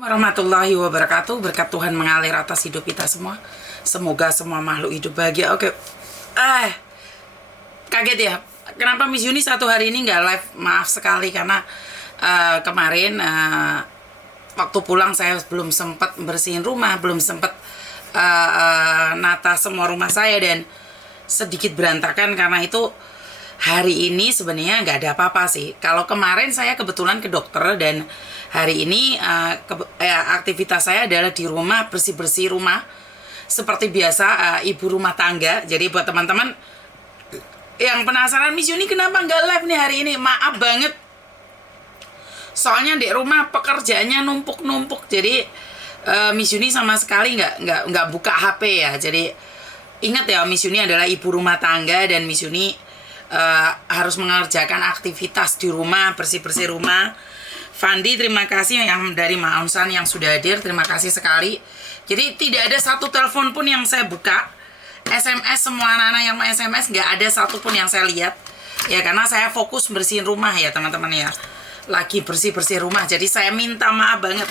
Warahmatullahi wabarakatuh. Berkat Tuhan mengalir atas hidup kita semua. Semoga semua makhluk hidup bahagia. Oke. Kaget ya. Kenapa Miss Yuni satu hari ini nggak live? Maaf sekali karena kemarin waktu pulang saya belum sempat bersihin rumah, belum sempat nata semua rumah saya dan sedikit berantakan. Karena itu hari ini sebenarnya nggak ada apa-apa sih. Kalau kemarin saya kebetulan ke dokter dan hari ini aktivitas saya adalah di rumah, bersih-bersih rumah seperti biasa, ibu rumah tangga. Jadi buat teman-teman yang penasaran, Miss Yuni kenapa nggak live nih hari ini? Maaf banget, soalnya di rumah pekerjaannya numpuk-numpuk. Jadi Miss Yuni sama sekali nggak buka HP ya. Jadi ingat ya, Miss Yuni adalah ibu rumah tangga dan Miss Yuni harus mengerjakan aktivitas di rumah, bersih-bersih rumah. Fandi, terima kasih yang dari Maunsan yang sudah hadir, terima kasih sekali. Jadi tidak ada satu telepon pun yang saya buka. SMS, semua anak-anak yang mau SMS nggak ada satupun yang saya lihat. Ya karena saya fokus bersihin rumah ya teman-teman ya. Lagi bersih-bersih rumah, jadi saya minta maaf banget.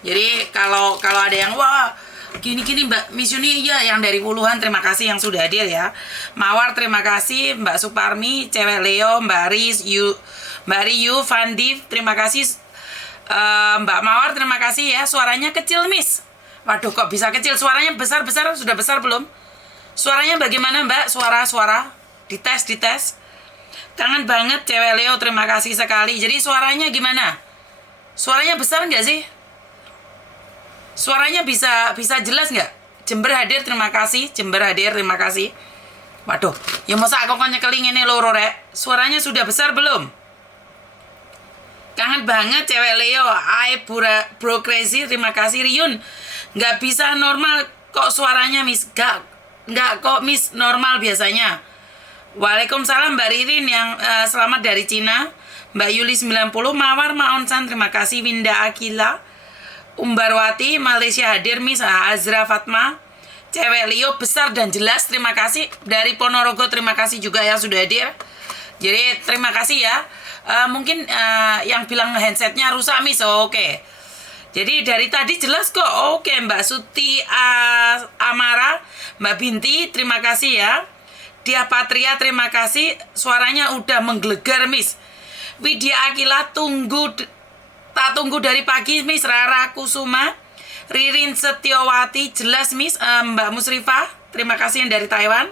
Jadi kalau ada yang wah gini-gini Mbak Miss Yuni, ya yang dari Wuhan terima kasih yang sudah hadir ya. Mawar terima kasih, Mbak Suparmi, Cewek Leo, Mbak Riyu, Fandi terima kasih, Mbak Mawar terima kasih ya. Suaranya kecil Miss. Waduh kok bisa kecil, suaranya besar-besar, sudah besar belum? Suaranya bagaimana Mbak? Suara dites. Kangen banget Cewek Leo, terima kasih sekali. Jadi suaranya gimana? Suaranya besar nggak sih? Suaranya bisa jelas nggak? Jember hadir, terima kasih. Jember hadir, terima kasih. Waduh, ya masa aku nyekeling ini loro rek. Suaranya sudah besar belum? Kangen banget Cewek Leo. Bro Crazy, terima kasih. Ryun, nggak bisa normal kok suaranya Miss. Nggak kok Miss, normal biasanya. Waalaikumsalam Mbak Ririn yang selamat dari Cina. Mbak Yuli 90, Mawar Maonsan terima kasih. Winda Akila, Umbarwati Malaysia hadir Miss. Azra Fatma, Cewek Leo besar dan jelas terima kasih. Dari Ponorogo terima kasih juga yang sudah hadir. Jadi terima kasih ya. Mungkin yang bilang handsetnya rusak Miss. Oke. Jadi dari tadi jelas kok. Oke, Mbak Suti Amara, Mbak Binti, terima kasih ya. Dia Patria, terima kasih. Suaranya udah menggelegar, Miss. Widya Akila, tak tunggu dari pagi, Miss. Rara Kusuma, Ririn Setiawati, jelas, Miss. Mbak Musrifah, terima kasih yang dari Taiwan.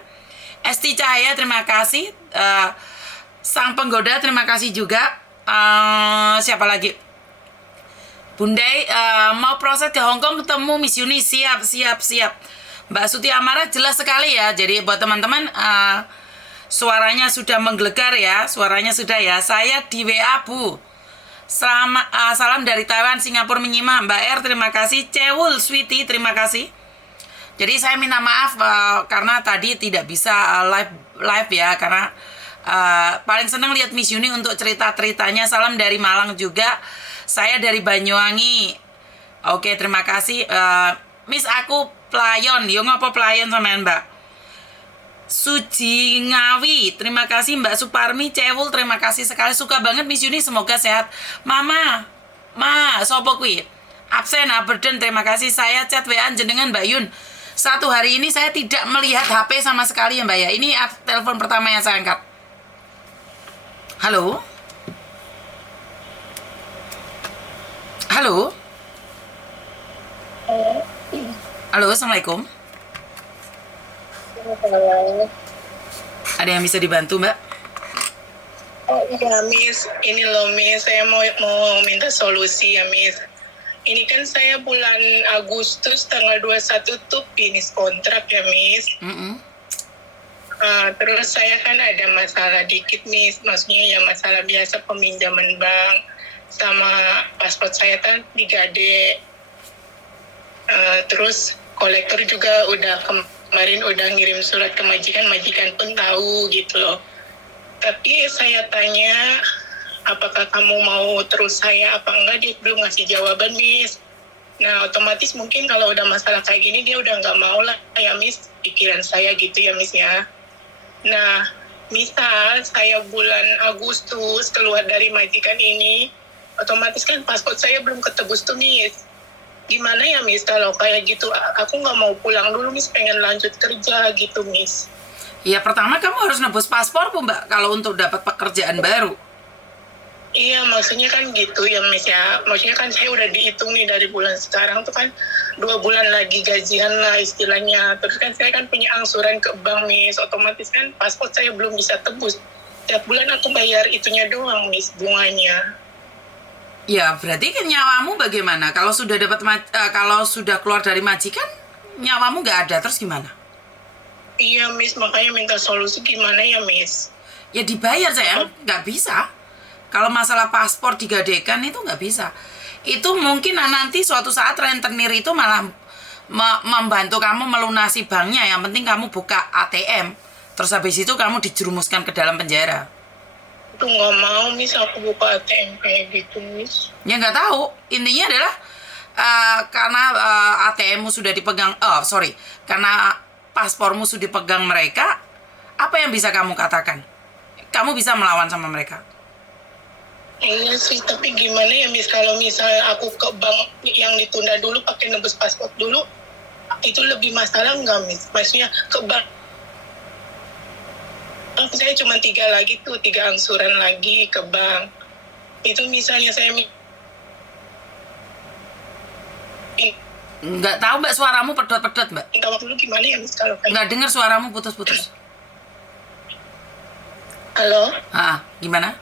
Esti Cahaya, terima kasih. Sang Penggoda, terima kasih juga. Siapa lagi? Bundai, mau proses ke Hongkong ketemu Miss Yuni. Siap. Mbak Suti Amara jelas sekali ya. Jadi buat teman-teman, suaranya sudah menggelegar ya. Suaranya sudah ya. Saya di WA Bu. Salam dari Taiwan, Singapura menyimak. Mbak R terima kasih. Cewul Sweetie terima kasih. Jadi saya minta maaf karena tadi tidak bisa live ya. Karena paling seneng lihat Miss Yuni untuk cerita-ceritanya. Salam dari Malang juga. Saya dari Banyuwangi. Oke, terima kasih. Miss, aku pelayon. Yo ngopo pelayon sampean, Mbak? Suji Ngawi. Terima kasih Mbak Suparmi. Cewul, terima kasih sekali. Suka banget Miss Yuni, semoga sehat. Mama, sopo kuwi? Absen, Aberden, terima kasih. Saya chat WA jenengan Mbak Yun. Satu hari ini saya tidak melihat HP sama sekali ya Mbak ya. Ini telepon pertama yang saya angkat. Halo? Halo, Assalamualaikum. Ada yang bisa dibantu, Mbak? Oh iya, Miss. Ini loh, Miss. Saya mau minta solusi ya, Miss. Ini kan saya bulan Agustus tanggal 21 tuh finish kontrak ya, Miss. Terus saya kan ada masalah dikit, Miss. Maksudnya ya masalah biasa peminjaman bank. Sama paspor saya kan digade. Terus kolektor juga kemarin udah ngirim surat ke majikan pun tahu gitu loh. Tapi saya tanya, apakah kamu mau terus saya apa enggak, dia belum ngasih jawaban, Miss. Nah otomatis mungkin kalau udah masalah kayak gini dia udah nggak mau lah ya, Miss. Pikiran saya gitu ya, Miss ya. Nah misal saya bulan Agustus keluar dari majikan ini, otomatis kan paspor saya belum ketebus tuh, Miss. gimana ya Miss kalau kayak gitu, aku nggak mau pulang dulu Miss, pengen lanjut kerja gitu Miss. Ya pertama kamu harus nebus paspor Mbak kalau untuk dapat pekerjaan baru. Iya, maksudnya kan gitu ya Miss ya. Maksudnya kan saya udah dihitung nih dari bulan sekarang tuh kan 2 bulan lagi gajian lah istilahnya. Terus kan saya kan punya angsuran ke bank Miss. Otomatis kan paspor saya belum bisa tebus. Tiap bulan aku bayar itunya doang Miss, bunganya. Ya berarti kan nyawamu bagaimana? Kalau sudah kalau sudah keluar dari majikan, nyawamu nggak ada, terus gimana? Iya Miss, makanya minta solusi gimana ya Miss. Ya dibayar sayang, nggak bisa. Kalau masalah paspor digadekan itu nggak bisa. Itu mungkin nanti suatu saat rentenir itu malah membantu kamu melunasi banknya. Yang penting kamu buka ATM. Terus habis itu kamu dijerumuskan ke dalam penjara. Itu nggak mau Miss, aku buka ATM kayak gitu Miss. Ya nggak tahu. Intinya adalah karena ATM-mu sudah dipegang, karena paspormu sudah dipegang mereka, apa yang bisa kamu katakan? Kamu bisa melawan sama mereka. Iya sih, tapi gimana ya Miss, kalau misalnya aku ke bank yang ditunda dulu pakai nebus paspor dulu, itu lebih masalah nggak Miss? Maksudnya ke bank saya cuma 3 lagi tuh, 3 angsuran lagi ke bank. Itu misalnya saya Nggak tahu Mbak, suaramu pedot-pedot Mbak. minta waktu dulu gimana ya Miss kalau kayak. Nggak dengar suaramu putus-putus. Halo? Gimana?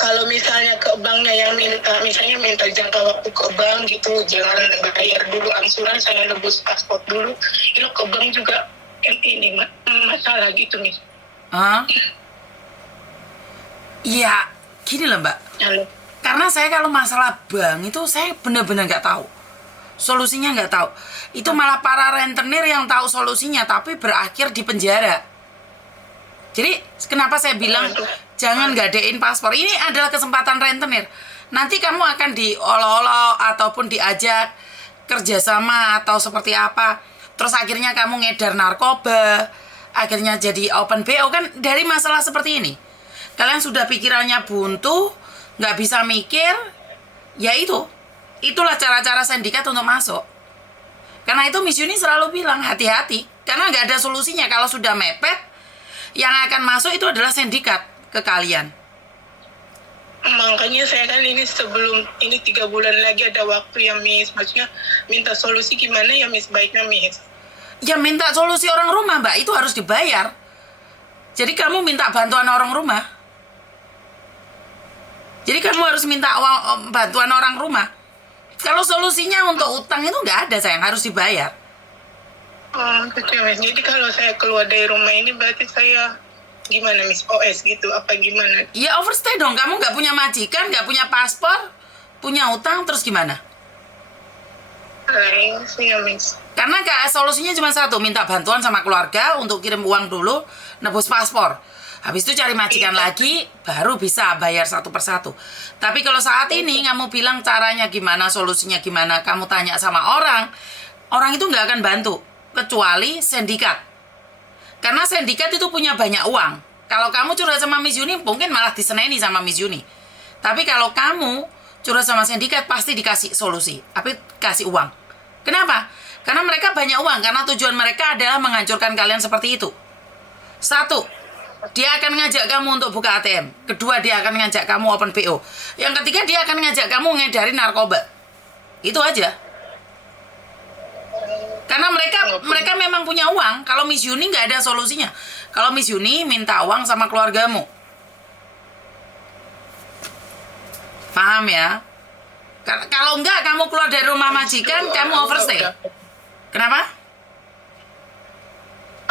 Kalau misalnya ke banknya yang minta jangka waktu ke bank gitu, jangan bayar dulu angsuran, saya nebus paspor dulu, itu ke bank juga ini masalah gitu nih. Iya, gini loh Mbak. Halo. Karena saya kalau masalah bank itu saya benar-benar nggak tahu. Solusinya nggak tahu. Itu malah para rentenir yang tahu solusinya, tapi berakhir di penjara. Jadi kenapa saya bilang jangan gadein paspor. Ini adalah kesempatan rentenir. Nanti kamu akan diolok-olok ataupun diajak kerjasama atau seperti apa. Terus akhirnya kamu ngedar narkoba. Akhirnya jadi open BO kan dari masalah seperti ini. Kalian sudah pikirannya buntu, nggak bisa mikir. Ya itulah cara-cara sindikat untuk masuk. Karena itu Miss Yuni selalu bilang hati-hati. Karena nggak ada solusinya. Kalau sudah mepet, yang akan masuk itu adalah sindikat ke kalian. Makanya saya kan ini sebelum ini 3 bulan lagi ada waktu ya Miss. Maksudnya minta solusi gimana ya Miss, baiknya Miss? Ya minta solusi orang rumah Mbak, itu harus dibayar. Jadi kamu minta bantuan orang rumah. Jadi kamu harus minta bantuan orang rumah. Kalau solusinya untuk utang itu nggak ada sayang, harus dibayar. Oh, gitu Miss. Jadi kalau saya keluar dari rumah ini berarti saya gimana Miss? OS gitu apa gimana? Ya overstay dong, kamu nggak punya majikan, nggak punya paspor, punya utang, terus gimana? Iya sih ya Miss. Karena solusinya cuma satu, minta bantuan sama keluarga untuk kirim uang dulu, nebus paspor. Habis itu cari majikan lagi, baru bisa bayar satu persatu. Tapi kalau saat ini kamu bilang caranya gimana, solusinya gimana, kamu tanya sama orang itu nggak akan bantu. Kecuali sindikat. Karena sindikat itu punya banyak uang. Kalau kamu curhat sama Miss Yuni, mungkin malah diseneni sama Miss Yuni. Tapi kalau kamu curhat sama sindikat, pasti dikasih solusi. Tapi kasih uang. Kenapa? Karena mereka banyak uang. Karena tujuan mereka adalah menghancurkan kalian seperti itu. 1, dia akan ngajak kamu untuk buka ATM. Kedua, dia akan ngajak kamu open PO. Yang ketiga, dia akan ngajak kamu ngedarin narkoba. Itu aja. Karena mereka memang punya uang. Kalau Miss Yuni nggak ada solusinya. Kalau Miss Yuni minta uang sama keluargamu. Paham ya? Kalau enggak kamu keluar dari rumah majikan, kamu overstay. Kenapa?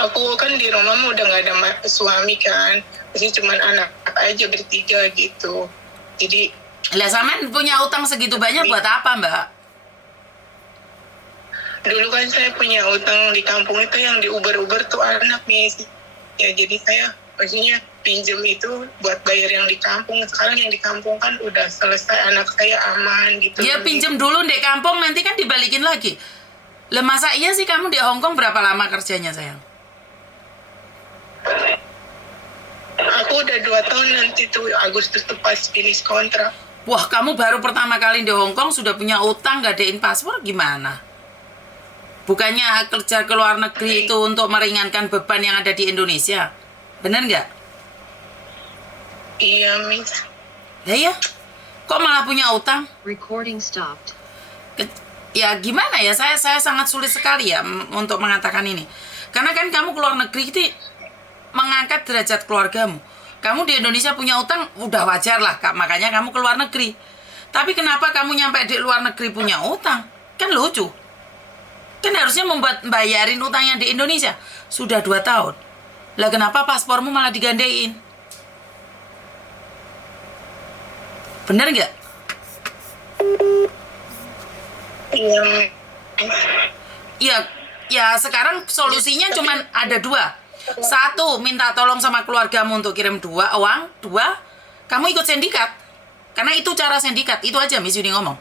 Aku kan di rumah udah nggak ada suami kan. Jadi cuma anak aja bertiga gitu. Jadi lah Samen punya utang segitu banyak buat apa Mbak? Dulu kan saya punya utang di kampung itu yang di Uber tuh anak Miss. Ya jadi saya maksudnya pinjem itu buat bayar yang di kampung. Sekarang yang di kampung kan udah selesai, anak saya aman gitu. Ya pinjem dulu di kampung, nanti kan dibalikin lagi. Lah masa iya sih kamu di Hong Kong berapa lama kerjanya sayang? Aku udah 2 tahun nanti tuh Agustus tuh pas finish kontrak. Wah, kamu baru pertama kali di Hong Kong sudah punya utang, gadein paspor, gimana? Bukannya kerja ke luar negeri itu untuk meringankan beban yang ada di Indonesia? Bener nggak? Iya, Miss. Ya, kok malah punya utang? Recording stopped. Ya gimana ya, saya sangat sulit sekali ya untuk mengatakan ini. Karena kan kamu ke luar negeri itu mengangkat derajat keluargamu. Kamu di Indonesia punya utang, udah wajar lah, Kak. Makanya kamu ke luar negeri. Tapi kenapa kamu nyampe di luar negeri punya utang? Kan lucu. Kan harusnya bayarin utangnya di Indonesia. Sudah 2 tahun. Lah kenapa paspormu malah digandain? Bener nggak? Iya, Ya sekarang solusinya cuma ada 2. 1, minta tolong sama keluargamu untuk kirim uang. 2, kamu ikut sindikat. Karena itu cara sindikat. Itu aja Miss Yuni ngomong.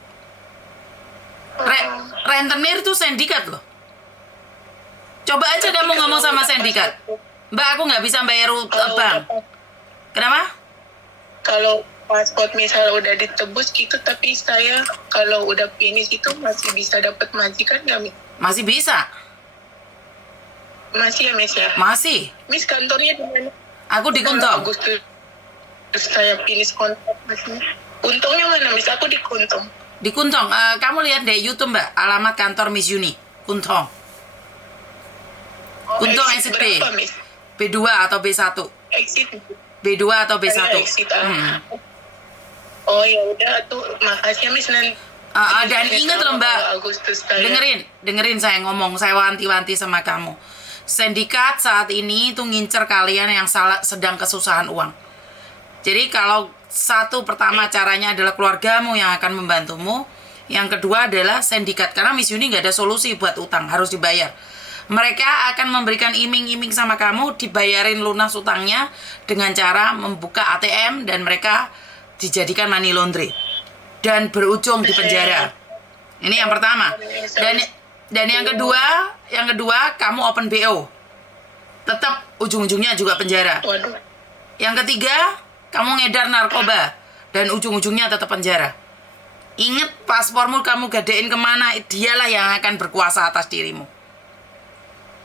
Rentenir itu sindikat loh. Coba aja kamu ngomong sama sindikat. Mbak, aku nggak bisa bayar bank. Kenapa? Kalau paspor misal udah ditebus gitu, tapi saya kalau udah finish itu masih bisa dapat majikan nggak, Miss? Masih bisa. Masih ya, Miss ya? Masih. Miss, kantornya di mana? Aku di Kuntong. Agustus saya finish kontrak masih. Untungnya mana, Miss? Aku di Kuntong. Di Kuntong. Kamu lihat deh YouTube, Mbak. Alamat kantor Miss Yuni. Kuntong. Kuntong Exit SCP. berapa, Miss? B2 atau B1. Exit. B2 atau B1. Saya exit. Oh ya udah tuh, makasih ya, Miss. Dan ingat loh Mbak, Agustus saya. dengerin saya ngomong, saya wanti-wanti sama kamu. Sindikat saat ini tuh ngincer kalian yang sedang kesusahan uang. Jadi kalau pertama caranya adalah keluargamu yang akan membantumu. Yang kedua adalah sindikat. Karena Miss Yuni nggak ada solusi buat utang, harus dibayar. Mereka akan memberikan iming-iming sama kamu, dibayarin lunas utangnya dengan cara membuka ATM dan mereka dijadikan money laundry dan berujung di penjara. Ini yang pertama. Dan yang kedua kamu open BO. Tetap ujung-ujungnya juga penjara. Waduh. Yang ketiga, kamu ngedar narkoba dan ujung-ujungnya tetap penjara. Ingat, paspormu kamu gadein kemana, dialah yang akan berkuasa atas dirimu.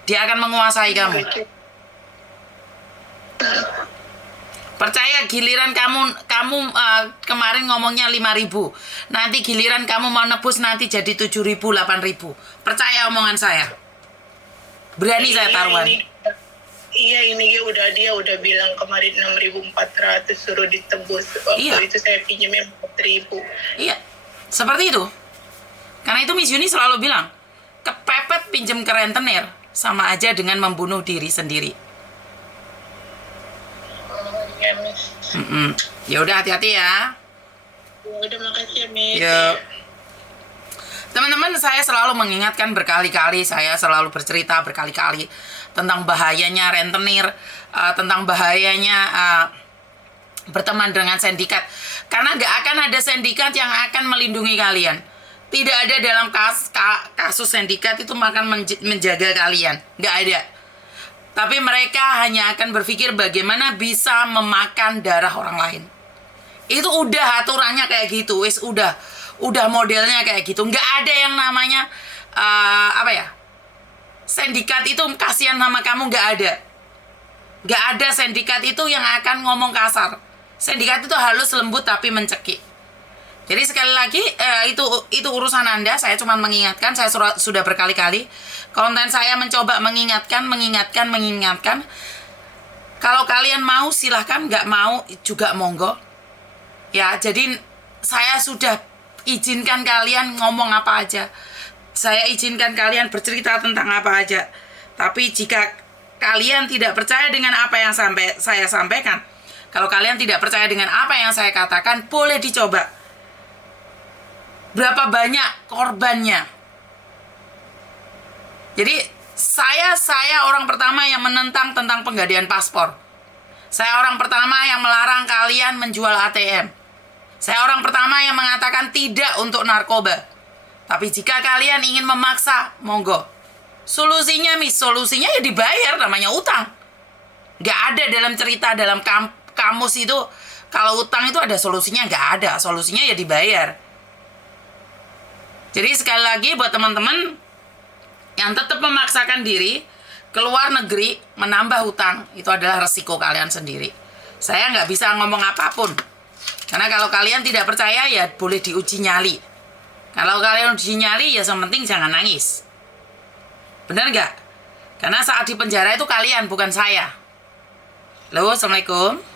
Dia akan menguasai kamu. Percaya, giliran kamu kemarin ngomongnya 5.000. Nanti giliran kamu mau nebus nanti jadi 7.000, 8.000. Percaya omongan saya. Berani saya taruhan. Ini dia udah bilang kemarin 6.400 suruh ditebus. Waktu itu saya pinjamnya 4.000. Iya. Seperti itu. Karena itu Miss Yuni selalu bilang, kepepet pinjem ke rentenir sama aja dengan membunuh diri sendiri. Ya, Miss. Ya udah, hati-hati ya. Ya udah, makasih ya, Miss. Ya. Teman-teman, saya selalu mengingatkan berkali-kali, saya selalu bercerita berkali-kali tentang bahayanya rentenir, tentang bahayanya berteman dengan sindikat. Karena nggak akan ada sindikat yang akan melindungi kalian. Tidak ada dalam kasus sindikat itu akan menjaga kalian. Nggak ada. Tapi mereka hanya akan berpikir bagaimana bisa memakan darah orang lain. Itu udah aturannya kayak gitu, wis udah modelnya kayak gitu. Nggak ada yang namanya sindikat itu kasihan sama kamu, nggak ada. Nggak ada sindikat itu yang akan ngomong kasar. Sindikat itu halus, lembut tapi mencekik. Jadi sekali lagi itu urusan Anda. Saya cuma mengingatkan, saya sudah berkali-kali konten saya mencoba mengingatkan. Kalau kalian mau silahkan, nggak mau juga monggo. Ya, jadi saya sudah izinkan kalian ngomong apa aja. Saya izinkan kalian bercerita tentang apa aja. Tapi jika kalian tidak percaya dengan apa yang saya sampaikan, kalau kalian tidak percaya dengan apa yang saya katakan, boleh dicoba. Berapa banyak korbannya? Jadi saya orang pertama yang menentang tentang penggadaian paspor. Saya orang pertama yang melarang kalian menjual ATM. Saya orang pertama yang mengatakan tidak untuk narkoba. Tapi jika kalian ingin memaksa, monggo. Solusinya ya dibayar, namanya utang. Gak ada dalam cerita dalam kamus itu kalau utang itu ada solusinya? Nggak ada. Solusinya ya dibayar. Jadi sekali lagi buat teman-teman yang tetap memaksakan diri keluar negeri menambah hutang, itu adalah resiko kalian sendiri. Saya nggak bisa ngomong apapun. Karena kalau kalian tidak percaya ya boleh diuji nyali. Kalau kalian uji nyali ya yang penting jangan nangis. Benar nggak? Karena saat di penjara itu kalian bukan saya. Halo, Assalamualaikum.